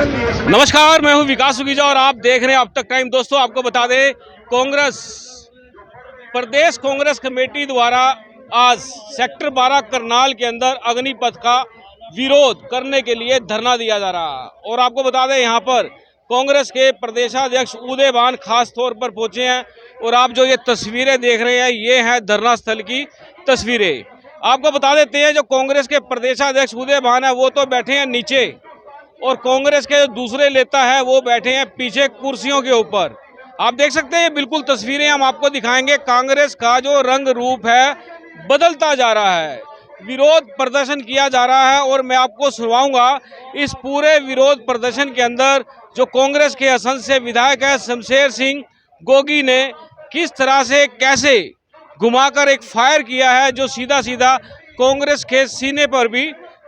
नमस्कार, मैं हूं विकास सुगीजा और आप देख रहे हैं अब तक टाइम। दोस्तों, आपको बता दें, प्रदेश कांग्रेस कमेटी द्वारा आज सेक्टर 12 करनाल के अंदर अग्निपथ का विरोध करने के लिए धरना दिया जा रहा है। और आपको बता दें, यहां पर कांग्रेस के प्रदेशाध्यक्ष उदयभान खास तौर पर पहुंचे हैं। और आप जो ये तस्वीरें देख रहे हैं, ये हैं धरना स्थल की तस्वीरें। आपको बता देते हैं, जो कांग्रेस के प्रदेशाध्यक्ष उदयभान है, वो तो बैठे हैं नीचे, और कांग्रेस के जो दूसरे नेता है वो बैठे हैं पीछे कुर्सियों के ऊपर। आप देख सकते हैं, बिल्कुल तस्वीरें हम आपको दिखाएंगे। कांग्रेस का जो रंग रूप है बदलता जा रहा है, विरोध प्रदर्शन किया जा रहा है। और मैं आपको सुनवाऊंगा इस पूरे विरोध प्रदर्शन के अंदर जो कांग्रेस के असंख्य से विधायक है शमशेर सिंह गोगी ने किस तरह से कैसे घुमाकर एक फायर किया है, जो सीधा सीधा कांग्रेस के सीने पर भी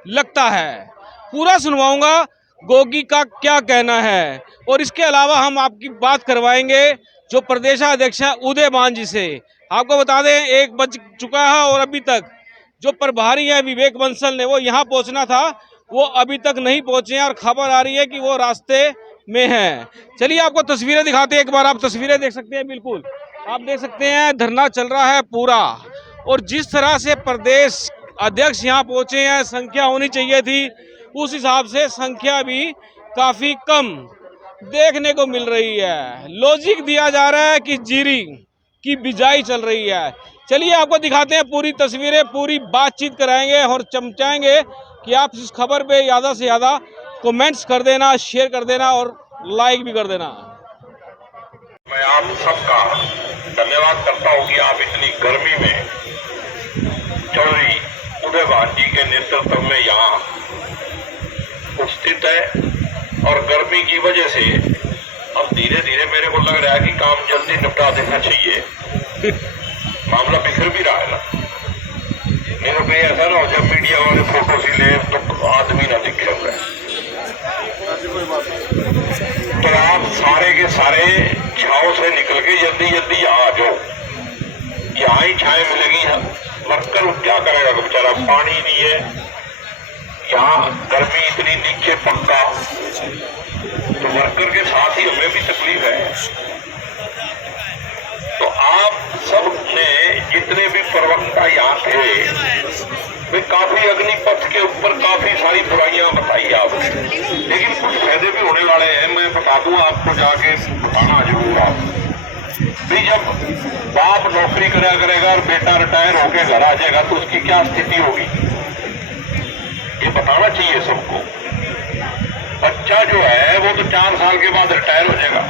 लगता है। पूरा सुनवाऊंगा गोगी का क्या कहना है। और इसके अलावा हम आपकी बात करवाएंगे जो प्रदेशाध्यक्ष है उदयभान जी से। आपको बता दें, 1 बज चुका है और अभी तक जो प्रभारी है विवेक बंसल ने, वो यहाँ पहुँचना था, वो अभी तक नहीं पहुँचे हैं। और खबर आ रही है कि वो रास्ते में हैं। चलिए आपको तस्वीरें दिखाते हैं। एक बार आप तस्वीरें देख सकते हैं। बिल्कुल आप देख सकते हैं, धरना चल रहा है पूरा। और जिस तरह से प्रदेश अध्यक्ष यहाँ पहुँचे हैं, संख्या होनी चाहिए थी, उस हिसाब से संख्या भी काफी कम देखने को मिल रही है। लॉजिक दिया जा रहा है कि जीरी की बिजाई चल रही है। चलिए आपको दिखाते हैं पूरी तस्वीरें, पूरी बातचीत कराएंगे और चमचाएंगे कि आप इस खबर पे ज़्यादा से ज़्यादा कमेंट्स कर देना, शेयर कर देना और लाइक भी कर देना। मैं आप सबका धन्यवाद करता हूँ कि आप इतनी गर्मी में चौधरी उदयभान जी के नेतृत्व में यहाँ उपस्थित है। और गर्मी की वजह से अब धीरे धीरे मेरे को लग रहा है कि काम जल्दी निपटा देना चाहिए। मामला बिखर भी रहा है ना, नहीं तो कहीं ऐसा ना हो जब मीडिया वाले फोटो से ले तो आदमी ना दिखे हुए। तो आप सारे के सारे छाव से निकल के जल्दी जल्दी यहाँ आ जाओ, यहाँ ही छाए मिलेगी। वर्कर क्या करेगा बेचारा, पानी नहीं है, यहाँ गर्मी इतनी नीचे पक्का, तो वर्कर के साथ ही हमें भी तकलीफ है। तो आप सब ने जितने भी प्रवक्ता यहाँ थे, वे काफी अग्निपथ के ऊपर काफी सारी बुराइयां बताई आपने, लेकिन कुछ फायदे भी होने वाले हैं। मैं बता दूं आपको, जाके बताना जरूर आप भी। जब बाप नौकरी करेगा और बेटा रिटायर होकर घर आ जाएगा तो उसकी क्या स्थिति होगी, ये बताना चाहिए सबको। बच्चा जो है वो तो 4 साल के बाद रिटायर हो जाएगा,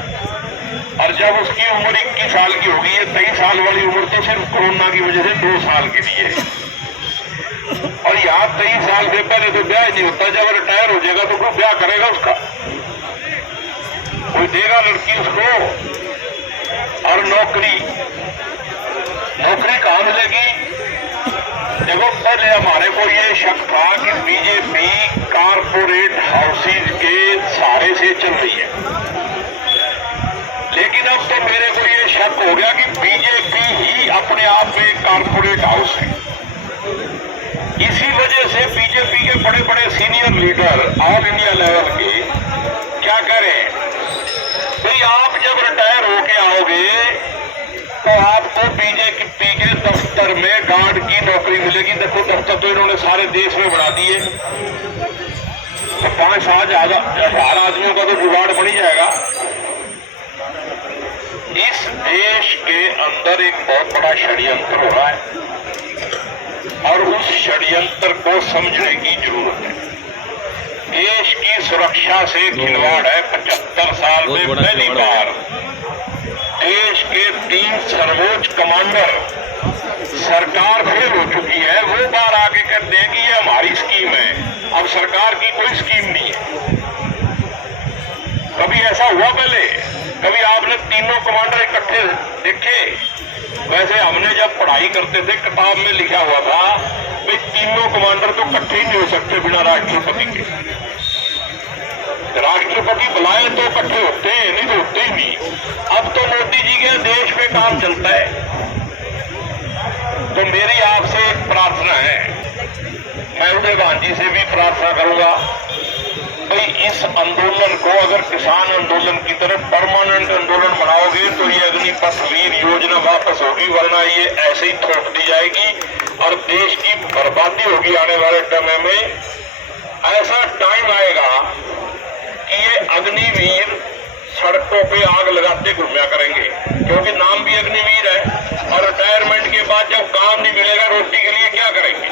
और जब उसकी उम्र 21 साल की होगी, ये 23 साल वाली उम्र तो सिर्फ कोरोना की वजह से 2 साल के लिए। और यहाँ 23 साल से पहले तो ब्याह नहीं होता, जब रिटायर हो जाएगा तो कोई ब्याह करेगा उसका, कोई देगा लड़की उसको। और नौकरी कहाँ मिलेगी? देखो, पहले हमारे को ये शक था कि बीजेपी कारपोरेट हाउसेज के सहारे से चल रही है, लेकिन अब तो मेरे को ये शक हो गया कि बीजेपी ही अपने आप में एक कारपोरेट हाउस है। इसी वजह से बीजेपी के बड़े बड़े senior leader all India level के क्या करें भाई, आप जब रिटायर होके आओगे तो आपको बीजेपी के दफ्तर में गार्ड की नौकरी मिलेगी। देखो, दफ्तर तो इन्होंने सारे देश में बढ़ा दिए, तो 5-7 हजार आदमियों का तो जुगाड़ बन ही जाएगा। इस देश के अंदर एक बहुत बड़ा षड्यंत्र हो रहा है और उस षड्यंत्र को समझने की जरूरत है। देश की सुरक्षा से खिलवाड़ है। 75 साल में पहली बार देश के 3 सर्वोच्च कमांडर सरकार फेल हो चुकी है, वो बार आके कहते हैं कि ये हमारी स्कीम है। अब सरकार की कोई स्कीम नहीं है। कभी ऐसा हुआ पहले? कभी आपने तीनों कमांडर इकट्ठे देखे? वैसे हमने जब पढ़ाई करते थे, किताब में लिखा हुआ था भाई तीनों कमांडर तो इकट्ठे ही नहीं हो सकते बिना राष्ट्रपति के। राष्ट्रपति बुलाए तो इकट्ठे होते हैं, नहीं तो होते ही नहीं। अब तो मोदी जी के देश में काम चलता है। तो मेरी आपसे एक प्रार्थना है, मैं उदयभान जी से भी प्रार्थना करूंगा, भाई इस आंदोलन को अगर किसान आंदोलन की तरह परमानेंट आंदोलन बनाओगे तो ये अग्निपथ वीर योजना वापस होगी, वरना ये ऐसे ही थोप दी जाएगी और देश की बर्बादी होगी आने वाले समय में। ऐसा टाइम आएगा कि ये अग्निवीर सड़कों पे आग लगाते घूमया करेंगे, क्योंकि नाम भी अग्निवीर है और रिटायरमेंट के बाद जब काम नहीं मिलेगा रोटी के लिए क्या करेंगे।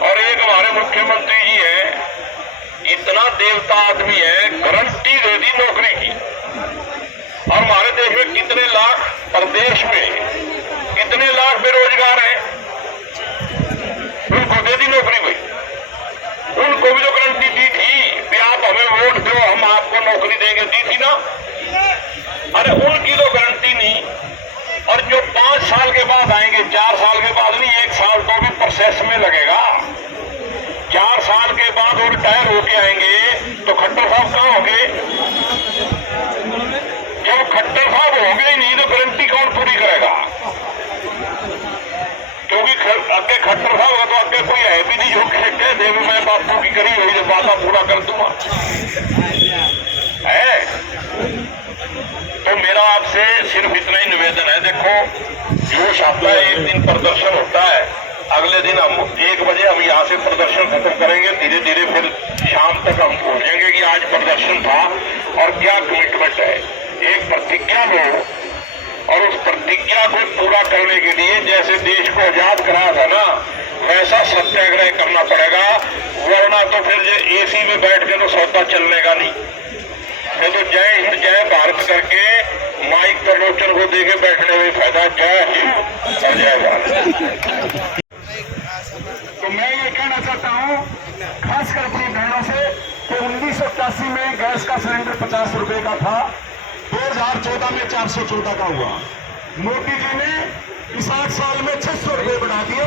और एक हमारे मुख्यमंत्री जी है, इतना देवता आदमी है, गारंटी दे दी नौकरी की। और हमारे देश में कितने लाख, प्रदेश में कितने लाख बेरोजगार हैं, उनको दे दी नौकरी भाई। उनको भी तो गारंटी दी थी कि आप हमें वोट दो, हम आपको नौकरी देंगे, दी थी ना। अरे उनकी तो गारंटी नहीं। और जो 5 साल के बाद आएंगे, 4 साल के बाद नहीं, 1 साल तो भी प्रोसेस में लगेगा। 4 साल के बाद वो रिटायर होके आएंगे तो खट्टर साहब कहाँ होंगे? जब खट्टर साहब होंगे ही नहीं तो गारंटी कौन पूरी करेगा? क्योंकि अगे खट्टर साहब हो तो अगे कोई है भी नहीं जो कह दे मैं बापू की करी हुई वादा पूरा कर दूंगा है। तो मेरा आपसे सिर्फ इतना ही निवेदन है, देखो जोश आता है, एक दिन प्रदर्शन होता है, अगले दिन हम 1 बजे हम यहाँ से प्रदर्शन खत्म करेंगे, धीरे धीरे फिर शाम तक हम पहुंचेंगे कि आज प्रदर्शन था और क्या कमिटमेंट है। एक प्रतिज्ञा लो और उस प्रतिज्ञा को पूरा करने के लिए जैसे देश को आजाद कराया था ना, वैसा सत्याग्रह करना पड़ेगा, वरना तो फिर एसी में बैठ के तो सौदा चलने का नहीं। नहीं तो जय हिंद जय भारत करके माइक त्रिलोचन को देके बैठने में फायदा। जय हिंद और जय भारत। तो मैं ये कहना चाहता हूँ खासकर अपनी बहनों से कि 1981 में गैस का सिलेंडर 50 रुपए का था, 2014 में 414 का हुआ। मोदी जी ने इस 8 साल में 600 रुपए बढ़ा दिए।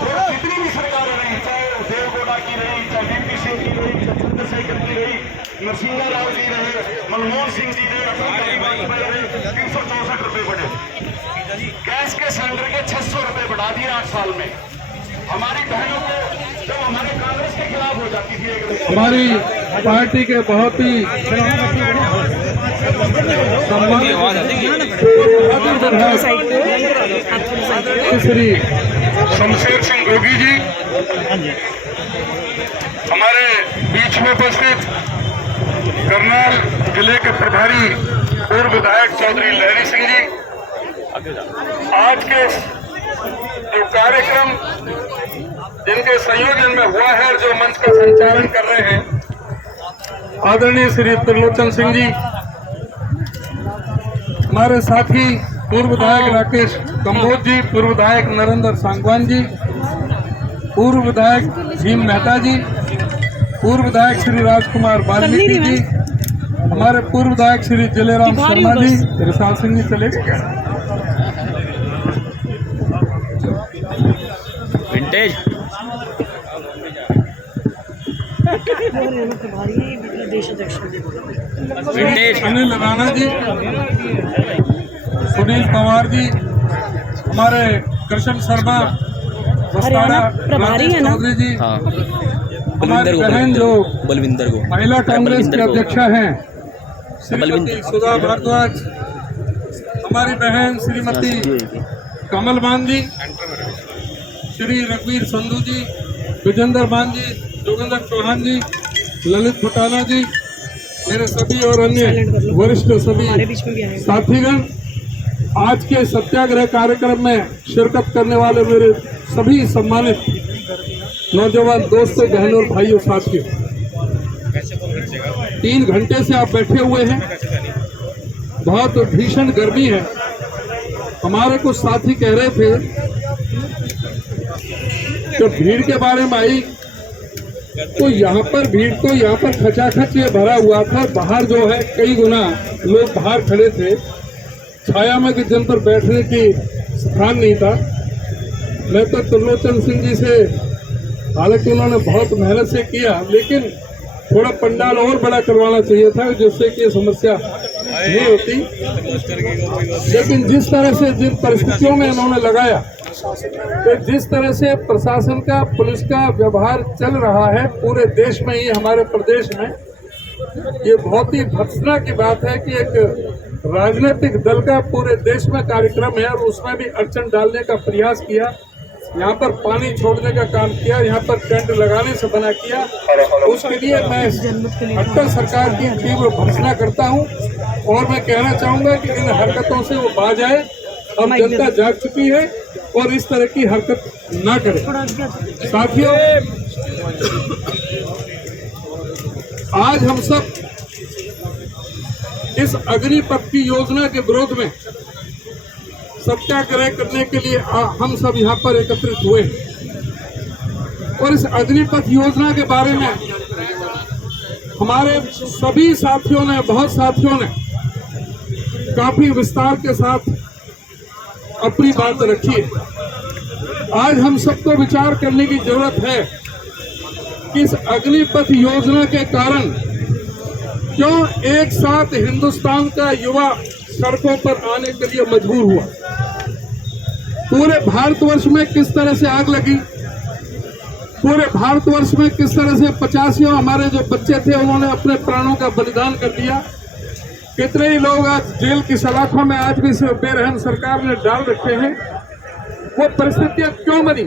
और जितनी भी सरकारें रही, चाहे देवगौड़ा की रही, चाहे वीपी सिंह की रही, चाहे चंद्रशेखर की रही, नरसिंहा राव जी रहे, मनमोहन सिंह जी रहे, 364 रुपए बढ़े। गैस के सिलेंडर के 600 रुपए बढ़ा दिए 8 साल में। हमारी बहनों को जब हमारे कांग्रेस के खिलाफ हो जाती थी, हमारी पार्टी के बहुत ही श्री शमशेर सिंह गोगी जी, हमारे बीच में उपस्थित करनाल जिले के प्रभारी पूर्व विधायक चौधरी लहरी सिंह जी, आज के जो कार्यक्रम जिनके संयोजन में हुआ है, जो मंच का संचालन कर रहे हैं, आदरणीय श्री त्रिलोचन सिंह जी, हमारे साथी पूर्व विधायक राकेश कंबोज जी, पूर्व विधायक नरेंद्र सांगवान जी, पूर्व विधायक भीम मेहता जी, पूर्व विधायक श्री राजकुमार वाल्मीकि जी, हमारे पूर्व विधायक श्री जलेराम शर्मा जी, रिसाल सिंह जी चले गए क्या? विंटेज विंटेज अनिल राणा जी, सुनील पवार जी, हमारे कृष्ण शर्मा प्रभारी है ना चौधरी जी, हाँ हमारी बहन जो बलविंदर को महिला कांग्रेस के अध्यक्षा हैं श्रीमती बलविंदर सुधा भारद्वाज, हमारी बहन श्रीमती कमल मान जी, श्री रघुवीर संधू जी, विजेंद्र मान जी, जोगेंद्र चौहान जी, ललित भुटाना जी, मेरे सभी और अन्य वरिष्ठ सभी साथीगण, आज के सत्याग्रह कार्यक्रम में शिरकत करने वाले मेरे सभी सम्मानित नौजवान दोस्तों, बहनों और भाइयों साथियों, 3 घंटे से आप बैठे हुए हैं, बहुत भीषण गर्मी है। हमारे कुछ साथी कह रहे थे कि भीड़ के बारे में आई तो यहाँ पर भीड़ तो यहाँ पर खचाखच ये भरा हुआ था, बाहर जो है कई गुना लोग बाहर खड़े थे, छाया में कि जिन पर बैठने की स्थान नहीं था। मैं तो त्रिलोचन सिंह जी से, हालांकि उन्होंने बहुत मेहनत से किया, लेकिन थोड़ा पंडाल और बड़ा करवाना चाहिए था जिससे कि समस्या नहीं होती, लेकिन जिस तरह से जिन परिस्थितियों में इन्होंने लगाया, तो जिस तरह से प्रशासन का, पुलिस का व्यवहार चल रहा है पूरे देश में ही, हमारे प्रदेश में, ये बहुत ही भर्त्सना की बात है कि एक राजनीतिक दल का पूरे देश में कार्यक्रम है और उसमें भी अड़चन डालने का प्रयास किया, यहाँ पर पानी छोड़ने का काम किया, यहाँ पर टेंट लगाने से मना किया। उसके लिए मैं अटल सरकार की तीव्र भर्त्सना करता हूँ और मैं कहना चाहूँगा कि इन हरकतों से वो बाज आए। अब जनता जाग चुकी है और इस तरह की हरकत ना करे। साथियों, आज हम सब इस अग्निपथ की योजना के विरोध में सत्याग्रह करने के लिए हम सब यहाँ पर एकत्रित हुए और इस अग्निपथ योजना के बारे में हमारे सभी साथियों ने, बहुत साथियों ने काफी विस्तार के साथ अपनी बात रखी है। आज हम सबको विचार करने की जरूरत है कि इस अग्निपथ योजना के कारण क्यों एक साथ हिंदुस्तान का युवा सड़कों पर आने के लिए मजबूर हुआ। पूरे भारतवर्ष में किस तरह से आग लगी, पूरे भारतवर्ष में किस तरह से 85 हमारे जो बच्चे थे उन्होंने अपने प्राणों का बलिदान कर दिया। कितने ही लोग आज जेल की सलाखों में आज भी बेरहम सरकार ने डाल रखे हैं। वो परिस्थितियां क्यों बनी,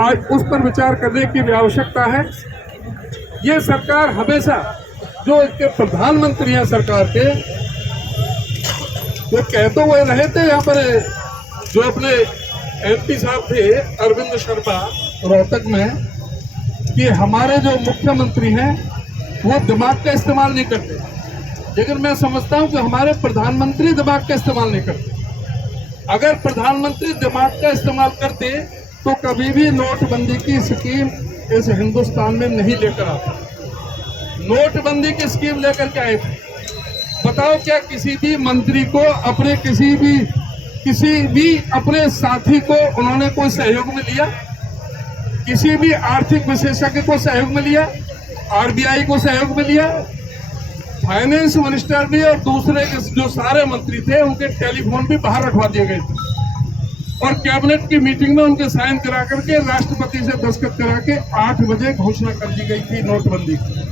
आज उस पर विचार करने की भी आवश्यकता है। ये सरकार हमेशा, जो इसके प्रधानमंत्री हैं सरकार के, वो कह तो वो रहे थे यहाँ पर, जो अपने एमपी साहब थे अरविंद शर्मा रोहतक में, कि हमारे जो मुख्यमंत्री हैं वो दिमाग का इस्तेमाल नहीं करते। लेकिन मैं समझता हूं कि हमारे प्रधानमंत्री दिमाग का इस्तेमाल नहीं करते। अगर प्रधानमंत्री दिमाग का इस्तेमाल करते तो कभी भी नोटबंदी की स्कीम इस हिंदुस्तान में नहीं लेकर आते। नोटबंदी की स्कीम लेकर के आए थे। बताओ, क्या किसी भी मंत्री को, अपने किसी भी अपने साथी को उन्होंने कोई सहयोग में लिया? किसी भी आर्थिक विशेषज्ञ को सहयोग में लिया? आरबीआई को सहयोग में लिया? फाइनेंस मिनिस्टर भी और दूसरे जो सारे मंत्री थे उनके टेलीफोन भी बाहर रखवा दिए गए थे और कैबिनेट की मीटिंग में उनके साइन करा करके राष्ट्रपति से दस्तखत करा के 8 बजे घोषणा कर दी गई थी नोटबंदी की।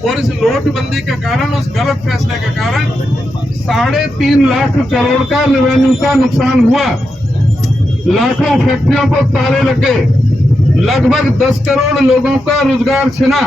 और इस नोटबंदी के कारण, उस गलत फैसले के कारण 3.5 लाख करोड़ का रेवेन्यू का नुकसान हुआ। लाखों फैक्ट्रियों को ताले लगे, लगभग 10 करोड़ लोगों का रोजगार छिना,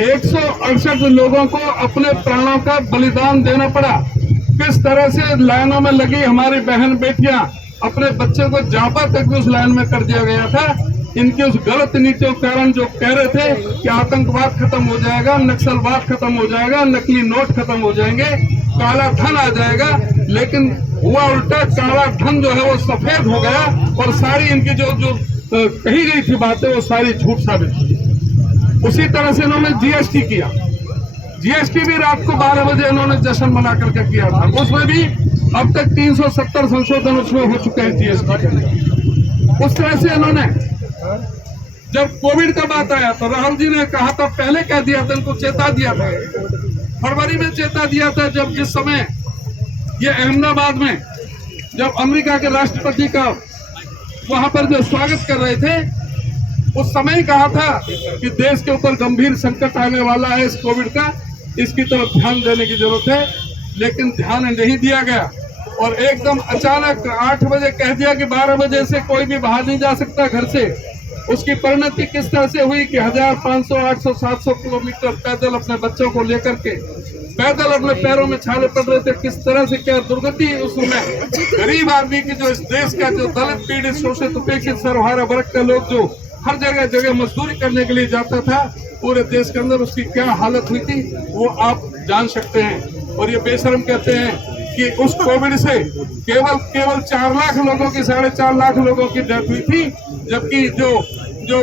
168 लोगों को अपने प्राणों का बलिदान देना पड़ा। किस तरह से लाइनों में लगी हमारी बहन बेटियां, अपने बच्चे को जापा तक भी उस लाइन में कर दिया गया था। इनकी उस गलत नीतियों के कारण, जो कह रहे थे कि आतंकवाद खत्म हो जाएगा, नक्सलवाद खत्म हो जाएगा, नकली नोट खत्म हो जाएंगे, काला धन आ जाएगा, लेकिन हुआ उल्टा। काला धन जो है वो सफेद हो गया और सारी इनकी जो कही गई थी बातें वो सारी झूठ साबित हुई। उसी तरह से इन्होंने जीएसटी किया। जीएसटी भी रात को 12 बजे इन्होंने जश्न मना करके किया था। उसमें भी अब तक 370 संशोधन उसमें हो चुके हैं जीएसटी के। उस तरह से इन्होंने, जब कोविड का बात आया तो राहुल जी ने कहा था, पहले कह दिया था, इनको चेता दिया था, फरवरी में चेता दिया था, जब जिस समय ये अहमदाबाद में जब अमेरिका के राष्ट्रपति का वहां पर जो स्वागत कर रहे थे, उस समय कहा था कि देश के ऊपर गंभीर संकट आने वाला है इस कोविड का, इसकी तरफ ध्यान देने की जरूरत है। लेकिन ध्यान नहीं दिया गया और एकदम अचानक 8 बजे कह दिया कि 12 बजे से कोई भी बाहर नहीं जा सकता घर से। उसकी परिणति किस तरह से हुई कि 1000, 500, 800, 700 किलोमीटर पैदल अपने बच्चों को लेकर के पैदल अपने पैरों में छाले पड़ रहे थे। किस तरह से क्या दुर्गति उस समय गरीब आदमी की, जो इस देश का जो दलित, पीड़ित, शोषित, उपेक्षित, सर्वहारा वर्ग का लोग जो हर जगह जगह मजदूरी करने के लिए जाता था, पूरे देश के अंदर उसकी क्या हालत हुई थी वो आप जान सकते हैं। और ये बेशर्म कहते हैं कि उस कोविड से केवल 4 लाख लोगों की, 4.5 लाख लोगों की डेथ हुई थी, जबकि जो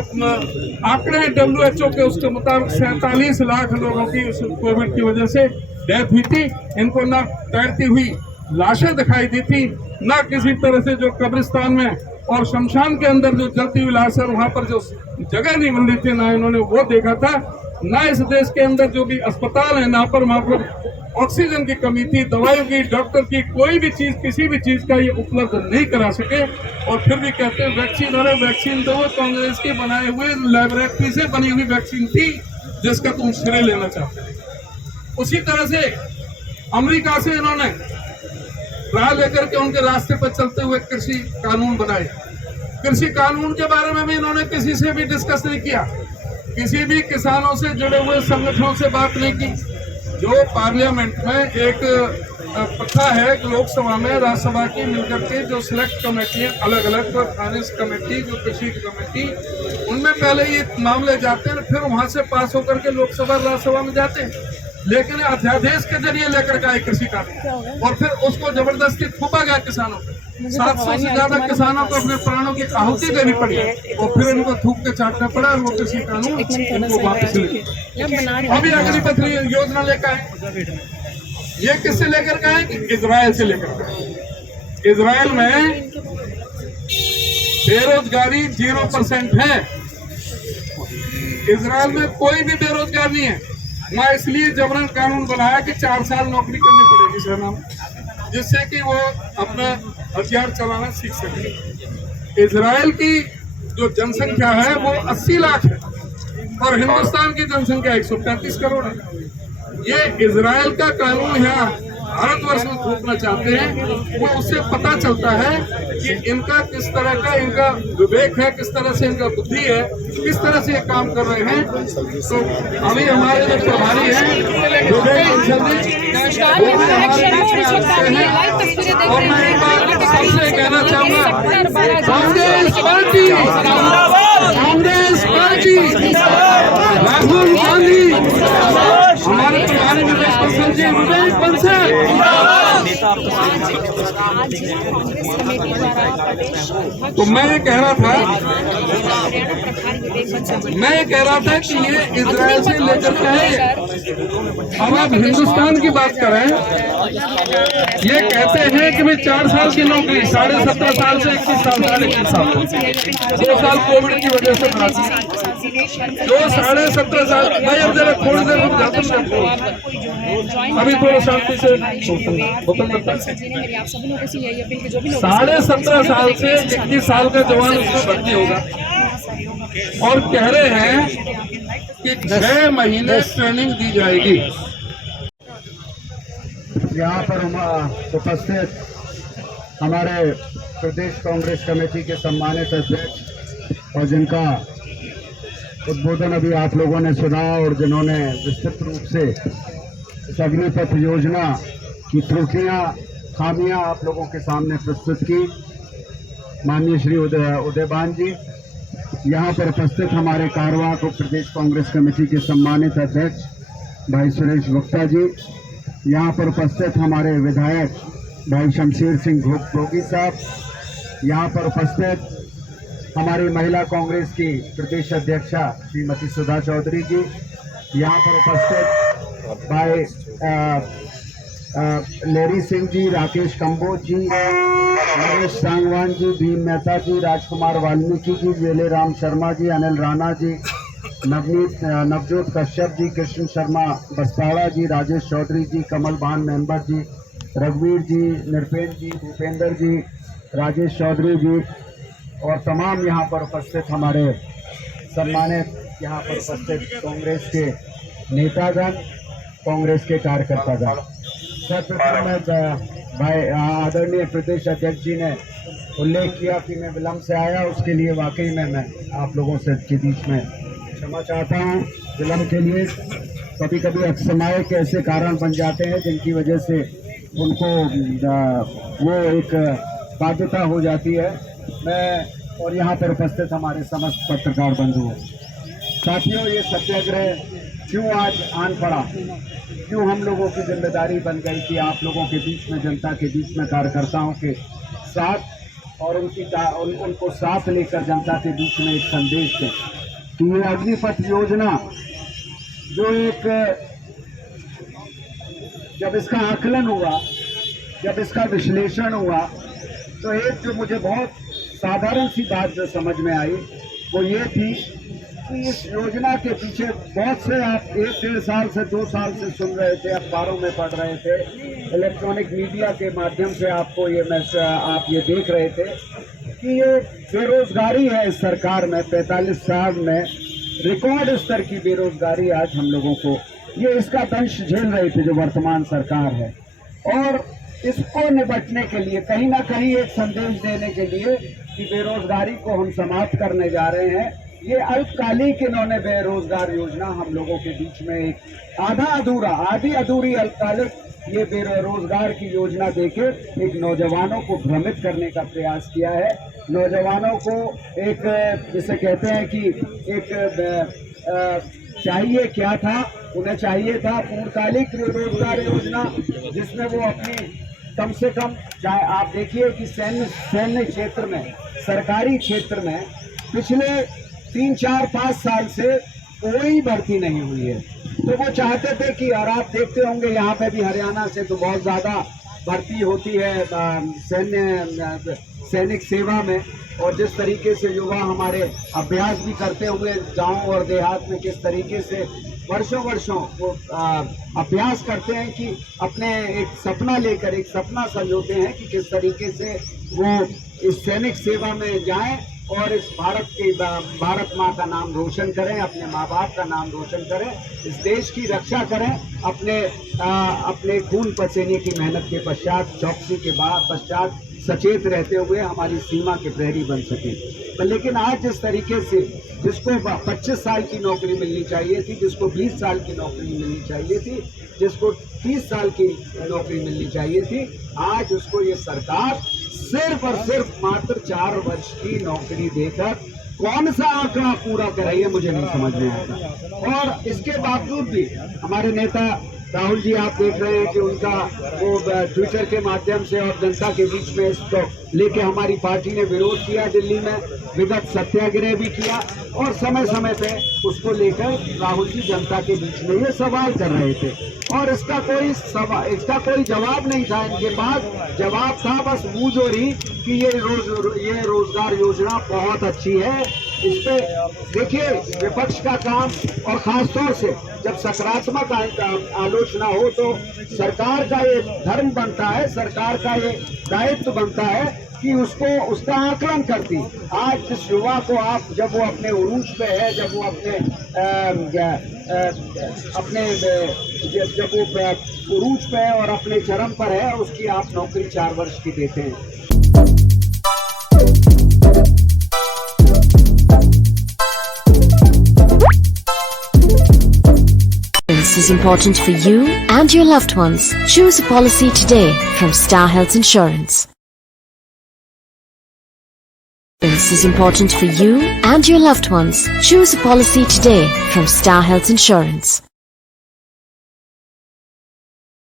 आंकड़े हैं WHO के, उसके मुताबिक 47 लाख लोगों की उस कोविड की वजह से डेथ हुई थी। इनको ना तैरती हुई लाशें दिखाई दी थी, ना किसी तरह से जो कब्रिस्तान में और शमशान के अंदर जो जलती हुई लाश है वहां पर जो जगह नहीं मिल रही थी, ना इन्होंने वो देखा था। ना इस देश के अंदर जो भी अस्पताल है, ना पर वहां पर ऑक्सीजन की कमी थी, दवाइयों की, डॉक्टर की, कोई भी चीज, किसी भी चीज का ये उपलब्ध नहीं करा सके। और फिर भी कहते हैं वैक्सीन, अरे वैक्सीन तो कांग्रेस के बनाए हुए लैबोरेटरी से बनी हुई वैक्सीन थी जिसका तुम श्रेय लेना चाहते थे। उसी तरह से अमेरिका से इन्होंने राह लेकर के उनके रास्ते पर चलते हुए कृषि कानून बनाए। कृषि कानून के बारे में भी इन्होंने किसी से भी डिस्कस नहीं किया, किसी भी किसानों से जुड़े हुए संगठनों से बात नहीं की। जो पार्लियामेंट में एक प्रथा है कि लोकसभा में राज्यसभा की मिलकर के जो सिलेक्ट कमेटी है अलग अलग, तो फाइनेंस कमेटी, जो कृषि कमेटी, उनमें पहले ये मामले जाते हैं, फिर वहां से पास होकर के लोकसभा राज्यसभा में जाते हैं। लेकिन अध्यादेश के जरिए लेकर के आए कृषि कानून और फिर उसको जबरदस्ती थोपा गया किसानों को। 700 से ज्यादा किसानों को अपने प्राणों की आहुति देनी पड़ी और फिर उनको थूक के चाटना पड़ा और वो कृषि कानून उनको वापस ले। अभी अग्निपथ योजना लेकर आए, ये किससे लेकर के आए? इजराइल से लेकर के आए। इजराइल में बेरोजगारी 0% है। इजराइल में कोई भी बेरोजगार नहीं है। वहाँ इसलिए जबरन कानून बनाया कि 4 साल नौकरी करनी पड़ेगी सेना में, जिससे कि वो अपना हथियार चलाना सीख सके। इजराइल की जो जनसंख्या है वो 80 लाख है और हिंदुस्तान की जनसंख्या 135 करोड़ है। ये इजराइल का कानून यहाँ भारतवर्ष में थोपना चाहते हैं, वो उससे पता चलता है कि इनका किस तरह का इनका विवेक है, किस तरह से इनका बुद्धि है, किस तरह से ये काम कर रहे हैं। तो अभी हमारे जो प्रभारी हैं विवेक बंसल जी, वो भी हमारे बीच में आते हैं। और मैं एक बात सबसे कहना चाहूँगा, कांग्रेस पार्टी, कांग्रेस पार्टी, राहुल गांधी, हमारे प्रभारी विवेक बंसल जी, विवेक बंसल। तो मैं ये कह रहा था कि ये इजराइल से लेकर के है। अब आप हिंदुस्तान की बात करें, ये कहते हैं कि भाई 4 साल की नौकरी 17.5 साल से 21 साल, 21 साल, 2 साल कोविड की वजह से बढ़ा दी, जो 17.5 साल। भाई अब जरा थोड़ी देर रुक जाते हैं, अभी थोड़ा शांति से। 17.5 साल से 21 साल का जवान उसमें भर्ती होगा और कह रहे हैं कि 6 महीने ट्रेनिंग दी जाएगी। यहाँ पर उपस्थित हमारे प्रदेश कांग्रेस कमेटी के सम्मानित अध्यक्ष और जिनका उद्बोधन अभी आप लोगों ने सुना और जिन्होंने विस्तृत रूप से इस अग्निपथ योजना की त्रुटियां, खामियां आप लोगों के सामने प्रस्तुत की, माननीय श्री उदयबान जी, यहाँ पर उपस्थित हमारे कारवां को प्रदेश कांग्रेस कमेटी के सम्मानित अध्यक्ष भाई सुरेश गुप्ता जी, यहाँ पर उपस्थित हमारे विधायक भाई शमशेर सिंह भोगी साहब, यहाँ पर उपस्थित हमारी महिला कांग्रेस की प्रदेश अध्यक्षा श्रीमती सुधा चौधरी जी, यहाँ पर उपस्थित भाई लेरी सिंह जी, राकेश कंबोज जी, नरेश सांगवान जी, भीम मेहता जी, राजकुमार वाल्मीकि जी, वेले राम शर्मा जी, अनिल राणा जी, नवजोत कश्यप जी, कृष्ण शर्मा बस्ताड़ा जी, राजेश चौधरी जी, कमल भान मेंबर जी, रघुवीर जी, निरपेंद्र जी, भूपेंद्र जी, राजेश चौधरी जी और तमाम यहाँ पर उपस्थित हमारे सम्मानित यहाँ पर उपस्थित कांग्रेस के नेतागण, कांग्रेस के कार्यकर्तागण। सर्वप्रथम मैं भाई आदरणीय प्रदेश अध्यक्ष जी ने उल्लेख किया कि मैं विलम्ब से आया, उसके लिए वाकई में मैं आप लोगों से के बीच में क्षमा चाहता हूँ विलम्ब के लिए। कभी कभी अक्षमायक ऐसे कारण बन जाते हैं जिनकी वजह से उनको वो एक बाध्यता हो जाती है। मैं और यहाँ पर उपस्थित हमारे समस्त पत्रकार बंधुओं, साथियों, ये सत्याग्रह क्यों आज आन पड़ा, क्यों हम लोगों की जिम्मेदारी बन गई कि आप लोगों के बीच में, जनता के बीच में, कार्यकर्ताओं के साथ और उनको साथ लेकर जनता के बीच में एक संदेश दें कि ये अग्निपथ योजना जो एक, जब इसका आकलन हुआ, जब इसका विश्लेषण हुआ, तो एक जो मुझे बहुत साधारण सी बात जो समझ में आई वो ये थी कि इस योजना के पीछे बहुत से आप 1-1.5 साल से 2 साल से सुन रहे थे, अखबारों में पढ़ रहे थे, इलेक्ट्रॉनिक मीडिया के माध्यम से आपको ये आप ये देख रहे थे कि ये बेरोजगारी है इस सरकार में। 45 साल में रिकॉर्ड स्तर की बेरोजगारी आज हम लोगों को, ये इसका दंश झेल रही थी जो वर्तमान सरकार है। और इसको निपटने के लिए कहीं ना कहीं एक संदेश देने के लिए कि बेरोजगारी को हम समाप्त करने जा रहे हैं, ये अल्पकालिक इन्होंने बेरोजगार योजना हम लोगों के बीच में एक आधी अधूरी अल्पकालिक ये बेरोजगार की योजना देके एक नौजवानों को भ्रमित करने का प्रयास किया है। नौजवानों को एक जिसे कहते हैं कि एक चाहिए क्या था, उन्हें चाहिए था पूर्णकालिक रोजगार योजना जिसमें वो अपनी कम से कम, चाहे आप देखिए कि सैन्य क्षेत्र में, सरकारी क्षेत्र में पिछले 3-4-5 साल से कोई भर्ती नहीं हुई है। तो वो चाहते थे कि, और आप देखते होंगे यहाँ पे भी हरियाणा से तो बहुत ज़्यादा भर्ती होती है सैनिक सेवा में, और जिस तरीके से युवा हमारे अभ्यास भी करते हुए गांव और देहात में किस तरीके से वर्षों वो अभ्यास करते हैं कि अपने एक सपना लेकर एक सपना संजोते हैं कि किस तरीके से वो इस सैनिक सेवा में जाएं और इस भारत माँ का नाम रोशन करें, अपने माँ बाप का नाम रोशन करें, इस देश की रक्षा करें, अपने खून पसीने की मेहनत के पश्चात, चौकसी के पश्चात सचेत रहते हुए हमारी सीमा के प्रहरी बन सके। तो लेकिन आज जिस तरीके से जिसको 25 साल की नौकरी मिलनी चाहिए थी, जिसको 20 साल की नौकरी मिलनी चाहिए थी, जिसको 30 साल की नौकरी मिलनी चाहिए थी, आज उसको ये सरकार सिर्फ और सिर्फ मात्र 4 वर्ष की नौकरी देकर कौन सा आंकड़ा पूरा कर रही है, मुझे नहीं समझ में आता। और इसके बावजूद भी हमारे नेता राहुल जी, आप देख रहे हैं कि उनका वो ट्विटर के माध्यम से और जनता के बीच में इसको लेके हमारी पार्टी ने विरोध किया, दिल्ली में विगत सत्याग्रह भी किया, और समय समय पे उसको लेकर राहुल जी जनता के बीच में ये सवाल कर रहे थे, और इसका कोई जवाब नहीं था इनके पास। जवाब था बस मुंहजोरी कि ये रोजगार योजना बहुत अच्छी है। इस पे देखिए विपक्ष का काम, और खासतौर से जब सकारात्मक आलोचना हो तो सरकार का ये धर्म बनता है, सरकार का ये दायित्व बनता है कि उसका आकलन करती। आज जिस युवा को आप, जब वो अपने उरूज पे है, जब वो जब वो उरूज पे है और अपने चरम पर है, उसकी आप नौकरी 4 वर्ष की देते हैं। This is important for you and your loved ones. Choose a policy today from Star Health Insurance. This is important for you and your loved ones. Choose a policy today from Star Health Insurance.